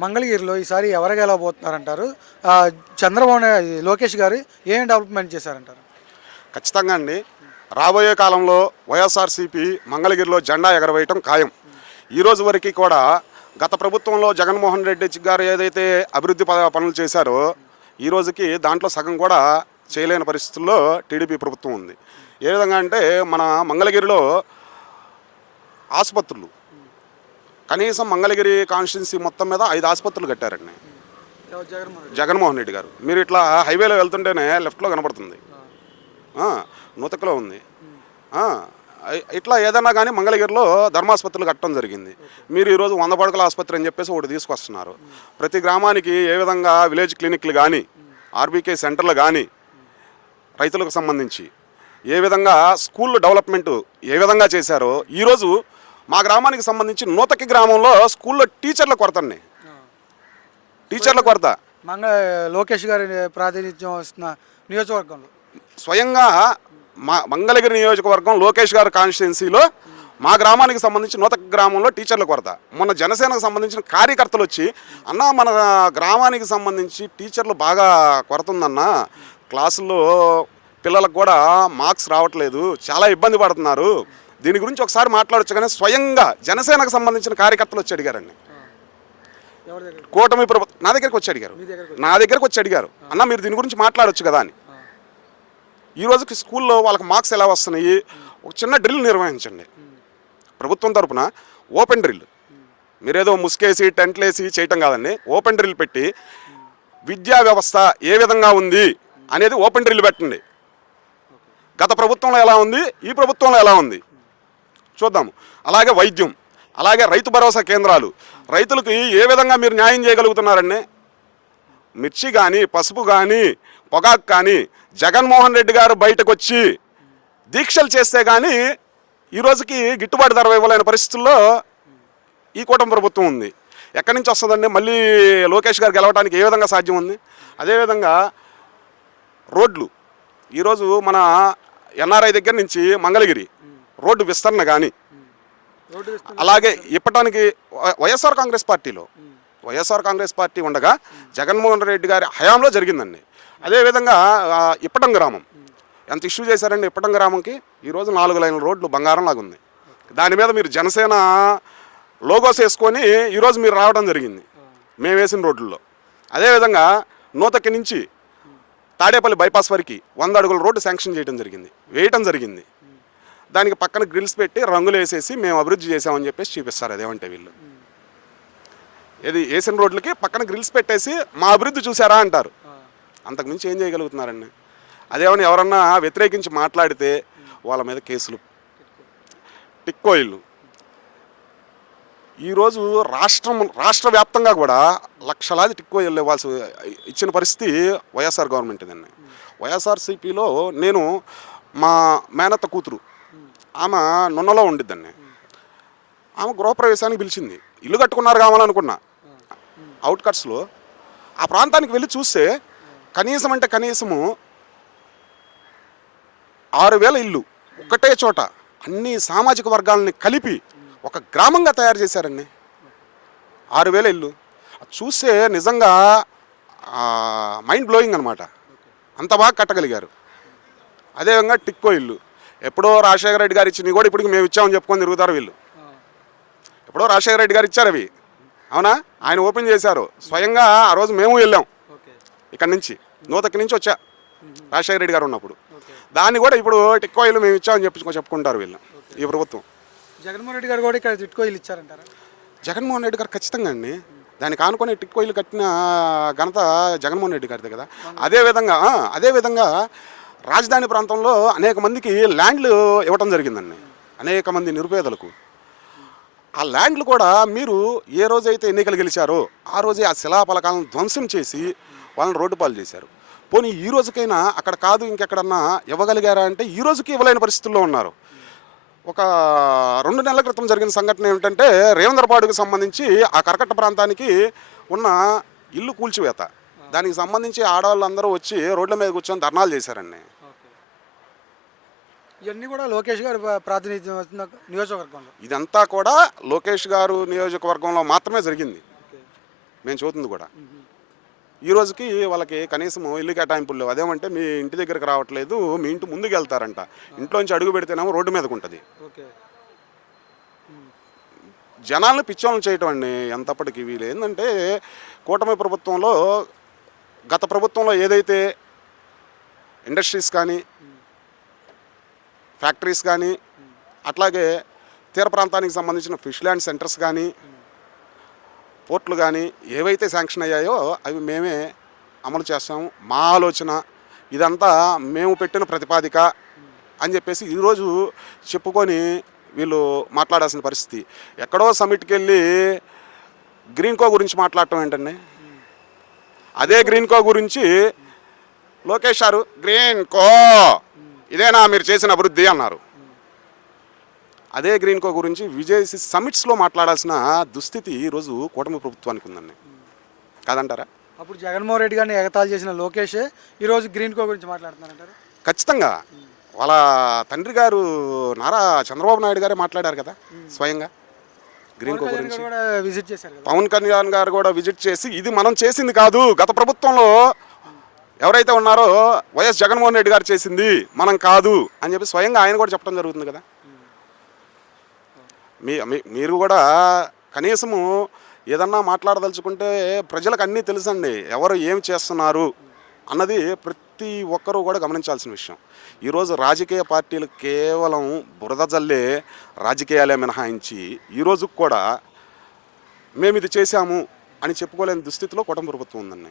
మంగళగిరిలో ఈసారి ఎవరు గెలవబోతున్నారంటారు? లోకేష్ గారు ఏం డెవలప్మెంట్ చేశారంటారు? ఖచ్చితంగా అండి. రాబోయే కాలంలో వైఎస్ఆర్సీపీ మంగళగిరిలో జెండా ఎగరవేయటం ఖాయం. ఈ రోజు వరకు కూడా గత ప్రభుత్వంలో జగన్మోహన్ రెడ్డి గారు ఏదైతే అభివృద్ధి పనులు చేశారో ఈ రోజుకి దాంట్లో సగం కూడా చేయలేని పరిస్థితుల్లో టీడీపీ ప్రభుత్వం ఉంది. ఏ విధంగా అంటే మన మంగళగిరిలో ఆసుపత్రులు కనీసం మంగళగిరి కాన్స్టిట్యున్సీ మొత్తం మీద 5 ఆసుపత్రులు కట్టారండి జగన్మోహన్ రెడ్డి గారు. మీరు ఇట్లా హైవేలో వెళ్తుంటేనే లెఫ్ట్లో కనపడుతుంది, నూతకలో ఉంది. ఇట్లా ఏదన్నా కానీ మంగళగిరిలో ధర్మాసుపత్రులు కట్టడం జరిగింది. మీరు ఈరోజు 100 పడకల ఆసుపత్రి అని చెప్పేసి ఒకటి తీసుకొస్తున్నారు. ప్రతి గ్రామానికి ఏ విధంగా విలేజ్ క్లినిక్లు కానీ ఆర్బీకే సెంటర్లు కానీ రైతులకు సంబంధించి ఏ విధంగా స్కూల్ డెవలప్మెంట్ ఏ విధంగా చేశారో ఈరోజు మా గ్రామానికి సంబంధించి నూతకి గ్రామంలో స్కూల్లో టీచర్ల కొరతండి. టీచర్ల కొరత లోకేష్ గారి ప్రాతినిధ్యం వస్తున్న నియోజకవర్గంలో స్వయంగా మా మంగళగిరి నియోజకవర్గం లోకేష్ గారి కాన్స్టిట్యున్సీలో మా గ్రామానికి సంబంధించి నూతక గ్రామంలో టీచర్ల కొరత. మొన్న జనసేనకు సంబంధించిన కార్యకర్తలు వచ్చి అన్న మన గ్రామానికి సంబంధించి టీచర్లు బాగా కొరత ఉందన్న, క్లాసుల్లో పిల్లలకు కూడా మార్క్స్ రావట్లేదు, చాలా ఇబ్బంది పడుతున్నారు, దీని గురించి ఒకసారి మాట్లాడొచ్చు. కానీ స్వయంగా జనసేనకు సంబంధించిన కార్యకర్తలు వచ్చి అడిగారండి. కూటమి ప్రభుత్వం నా దగ్గరికి వచ్చి అడిగారు అన్న మీరు దీని గురించి మాట్లాడొచ్చు కదా అని. ఈ రోజుకి స్కూల్లో వాళ్ళకి మార్క్స్ ఎలా వస్తున్నాయి, ఒక చిన్న డ్రిల్ నిర్వహించండి ప్రభుత్వం తరపున. ఓపెన్ డ్రిల్, మీరేదో ముసుకేసి టెంట్లేసి చేయటం కాదండి, ఓపెన్ డ్రిల్ పెట్టి విద్యా వ్యవస్థ ఏ విధంగా ఉంది అనేది ఓపెన్ డ్రిల్ పెట్టండి. గత ప్రభుత్వంలో ఎలా ఉంది, ఈ ప్రభుత్వంలో ఎలా ఉంది చూద్దాము. అలాగే వైద్యం, అలాగే రైతు భరోసా కేంద్రాలు, రైతులకు ఏ విధంగా మీరు న్యాయం చేయగలుగుతున్నారండి? మిర్చి కానీ పసుపు కానీ పొగాకు కానీ జగన్మోహన్ రెడ్డి గారు బయటకు వచ్చి దీక్షలు చేస్తే కానీ ఈ రోజుకి గిట్టుబాటు ధర ఇవ్వలేని పరిస్థితుల్లో ఈ కూటమి ప్రభుత్వం ఉంది. ఎక్కడి నుంచి వస్తుందండి? మళ్ళీ లోకేష్ గారు గెలవడానికి ఏ విధంగా సాధ్యం ఉంది? అదేవిధంగా రోడ్లు, ఈరోజు మన ఎన్ఆర్ఐ దగ్గర నుంచి మంగళగిరి రోడ్డు విస్తరణ కానీ, అలాగే ఇప్పటానికి వైఎస్ఆర్ కాంగ్రెస్ పార్టీ ఉండగా జగన్మోహన్ రెడ్డి గారి హయాంలో జరిగిందండి. అదేవిధంగా ఇప్పటం గ్రామం ఎంత ఇష్యూ చేశారండి. ఇప్పటం గ్రామంకి ఈరోజు 4 లైన్ల రోడ్లు బంగారం లాగా ఉంది. దాని మీద మీరు జనసేన లోగోస్ వేసుకొని ఈరోజు మీరు రావడం జరిగింది మేము వేసిన రోడ్లలో. అదేవిధంగా నూతకి నుంచి తాడేపల్లి బైపాస్ వరకు 100 అడుగుల రోడ్డు శాంక్షన్ వేయటం జరిగింది. దానికి పక్కన గ్రిల్స్ పెట్టి రంగులు వేసేసి మేము అభివృద్ధి చేసామని చెప్పేసి చూపిస్తారు. అదేమంటే వీళ్ళు ఇది వేసిన రోడ్లకి పక్కన గ్రిల్స్ పెట్టేసి మా అభివృద్ధి చూసారా అంటారు. అంతకుమించి ఏం చేయగలుగుతున్నారండి? అదేమన్నా ఎవరన్నా వ్యతిరేకించి మాట్లాడితే వాళ్ళ మీద కేసులు. టిక్కో ఇల్లు ఈరోజు రాష్ట్ర వ్యాప్తంగా కూడా లక్షలాది టిక్కో ఇల్లు ఇచ్చిన పరిస్థితి వైఎస్ఆర్ గవర్నమెంట్ ఇదండి. వైఎస్ఆర్సీపీలో నేను మా మేనత్త కూతురు ఆమె నున్నలో ఉండిద్దండి. ఆమె గృహప్రవేశానికి పిలిచింది. ఇల్లు కట్టుకున్నారు కావాలనుకున్నా అవుట్కట్స్లో. ఆ ప్రాంతానికి వెళ్ళి చూస్తే కనీసం అంటే కనీసము 6,000 ఇల్లు ఒకటే చోట అన్ని సామాజిక వర్గాలని కలిపి ఒక గ్రామంగా తయారు చేశారండి. 6,000 ఇల్లు చూస్తే నిజంగా మైండ్ బ్లోయింగ్ అనమాట. అంత బాగా కట్టగలిగారు. అదేవిధంగా టిక్కో ఇల్లు ఎప్పుడో రాజశేఖర రెడ్డి గారు ఇచ్చింది కూడా ఇప్పటికి మేము ఇచ్చామని చెప్పుకొని తిరుగుతారు వీళ్ళు. ఎప్పుడో రాజశేఖర రెడ్డి గారు ఇచ్చారు అవి, అవునా? ఆయన ఓపెన్ చేశారు స్వయంగా. ఆ రోజు మేము వెళ్ళాం ఇక్కడి నుంచి, నూతకి నుంచి వచ్చా రాజశేఖర రెడ్డి గారు ఉన్నప్పుడు. దాన్ని కూడా ఇప్పుడు టిక్కో ఇల్లు మేము ఇచ్చామని చెప్పుకుంటారు వీళ్ళు ఈ ప్రభుత్వం. జగన్మోహన్ రెడ్డి గారు కూడా ఇక్కడ టిక్కో ఇల్లు ఇచ్చారంటారా? జగన్మోహన్ రెడ్డి గారు ఖచ్చితంగా అండి. దానికి ఆనుకొని టిక్కో ఇల్లు కట్టిన ఘనత జగన్మోహన్ రెడ్డి గారిదే కదా. అదేవిధంగా రాజధాని ప్రాంతంలో అనేక మందికి ల్యాండ్లు ఇవ్వటం జరిగిందండి, అనేక మంది నిరుపేదలకు. ఆ ల్యాండ్లు కూడా మీరు ఏ రోజైతే ఎన్నికలు గెలిచారో ఆ రోజే ఆ శిలాఫలకాలను ధ్వంసం చేసి వాళ్ళని రోడ్డు పాలు చేశారు. పోనీ ఈ రోజుకైనా అక్కడ కాదు ఇంకెక్కడన్నా ఇవ్వగలిగారా అంటే ఈ రోజుకి ఇవ్వలేని పరిస్థితుల్లో ఉన్నారు. ఒక 2 నెలల క్రితం జరిగిన సంఘటన ఏమిటంటే రేవంద్రపాడుకు సంబంధించి ఆ కరకట్ట ప్రాంతానికి ఉన్న ఇల్లు కూల్చివేత, దానికి సంబంధించి ఆడవాళ్ళందరూ వచ్చి రోడ్ల మీద కూర్చొని ధర్నాలు చేశారండి. ఇవన్నీ కూడా లోకేష్ గారు ప్రాతినిధ్యం నియోజకవర్గంలో, ఇదంతా కూడా లోకేష్ గారు నియోజకవర్గంలో మాత్రమే జరిగింది. మేము చూస్తుంది కూడా. ఈ రోజుకి వాళ్ళకి కనీసం ఇల్లు కేటాయింపులు లేవు. అదేమంటే మీ ఇంటి దగ్గరికి రావట్లేదు, మీ ఇంటి ముందుకు వెళ్తారంట. ఇంట్లోంచి అడుగు పెడితేనేమో రోడ్డు మీదకు ఉంటుంది. ఓకే. జనాలను పిచ్చోళ్ళని చేయటం అండి ఎంతప్పటికీ. వీళ్ళు ఏంటంటే కూటమి ప్రభుత్వంలో గత ప్రభుత్వంలో ఏదైతే ఇండస్ట్రీస్ కానీ ఫ్యాక్టరీస్ కానీ అట్లాగే తీర ప్రాంతానికి సంబంధించిన ఫిష్ ల్యాండ్ సెంటర్స్ కానీ పోర్ట్లు కానీ ఏవైతే శాంక్షన్ అయ్యాయో అవి మేమే అమలు చేస్తాము. మా ఆలోచన ఇదంతా మేము పెట్టిన ప్రతిపాదిక అని చెప్పేసి ఈరోజు చెప్పుకొని వీళ్ళు మాట్లాడాల్సిన పరిస్థితి. ఎక్కడో సమిట్కి వెళ్ళి గ్రీన్కో గురించి మాట్లాడటం ఏంటండి? అదే గ్రీన్కో గురించి లోకేష్ గారు గ్రీన్కో ఇదేనా మీరు చేసిన అభివృద్ధి అన్నారు. అదే గ్రీన్కో గురించి విజయసి సమిట్స్లో మాట్లాడాల్సిన దుస్థితి ఈరోజు కూటమి ప్రభుత్వానికి ఉందండి. కాదంటారా? అప్పుడు జగన్మోహన్ రెడ్డి గారిని ఎగతాళి చేసిన లోకేషే ఈరోజు గ్రీన్కో గురించి మాట్లాడుతున్నారంటారు. ఖచ్చితంగా వాళ్ళ తండ్రి గారు నారా చంద్రబాబు నాయుడు గారే మాట్లాడారు కదా స్వయంగా గ్రీన్కో గురించి. కూడా విజిట్ చేశారు కదా. పవన్ కళ్యాణ్ గారు కూడా విజిట్ చేసి ఇది మనం చేసింది కాదు, గత ప్రభుత్వంలో ఎవరైతే ఉన్నారో వైఎస్ జగన్మోహన్ రెడ్డి గారు చేసింది, మనం కాదు అని చెప్పి స్వయంగా ఆయన కూడా చెప్పడం జరుగుతుంది కదా. మీరు కూడా కనీసము ఏదన్నా మాట్లాడదలుచుకుంటే ప్రజలకు అన్నీ తెలుసండి, ఎవరు ఏం చేస్తున్నారు అన్నది ప్రతి ఒక్కరూ కూడా గమనించాల్సిన విషయం. ఈరోజు రాజకీయ పార్టీలు కేవలం బురద జల్లే రాజకీయాలే మినహాయించి ఈరోజు కూడా మేము ఇది చేశాము అని చెప్పుకోలేని దుస్థితిలో కూటమి ప్రభుత్వం ఉందండి.